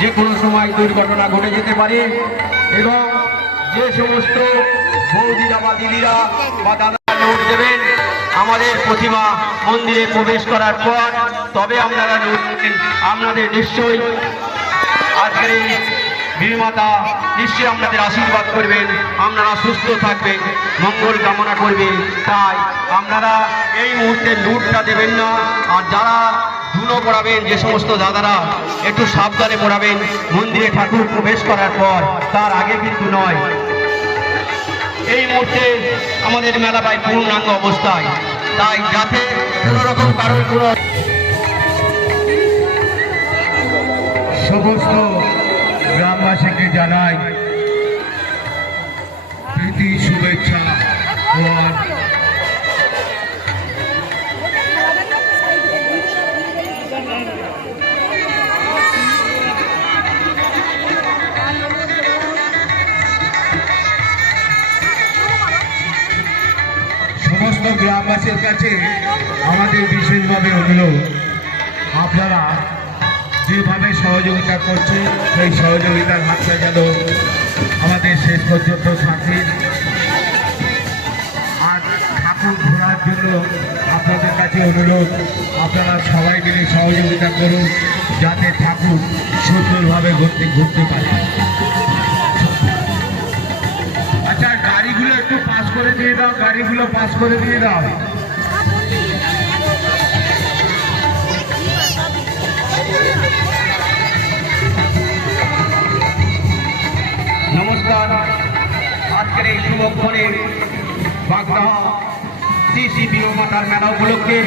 যে কোনো সময় দুর্ঘটনা ঘটে যেতে পারে এবং যে সমস্ত বৌদিরা বা দিদিরা বা দাদারা নোট দেবেন আমাদের প্রতিমা মন্দিরে প্রবেশ করার পর তবে আপনারা নোট দেবেন। আপনাদের নিশ্চয়ই আজকের এই বীরমাতা নিশ্চয়ই আপনাদের আশীর্বাদ করবেন, আপনারা সুস্থ থাকবেন, মঙ্গল কামনা করবেন। তাই আপনারা এই মুহূর্তে লুটটা দেবেন না। আর যারা ধুনো পড়াবেন, যে সমস্ত দাদারা একটু সাবধানে পড়াবেন, মন্দিরে ঠাকুর প্রবেশ করার পর, তার আগে কিন্তু নয়। এই মুহূর্তে আমাদের মেলা প্রায় পূর্ণাঙ্গ অবস্থায়, তাই যাতে কোনো রকম কারণ কোনো সমস্ত গ্রামবাসীকে জানাই প্রীতি শুভেচ্ছা ও সমস্ত গ্রামবাসীর কাছে আমাদের বিশেষভাবে অনুরোধ, আপনারা যেভাবে সহযোগিতা করছে সেই সহযোগিতার হাতটা যেন আমাদের শেষ পর্যন্ত থাকে। আর ঠাকুর ঘোরার জন্য আপনাদের কাছে অনুরোধ, আপনারা সবাই মিলে সহযোগিতা করুন যাতে ঠাকুর সুন্দরভাবে ঘুরতে পারে। আচ্ছা, গাড়িগুলো একটু পাস করে দিয়ে দাও, গাড়িগুলো পাস করে দিয়ে দাও। নমস্কার। আজকের এই শুভক্ষণে বাগদা শ্রী শ্রী বীরমাতার মেলা উপলক্ষে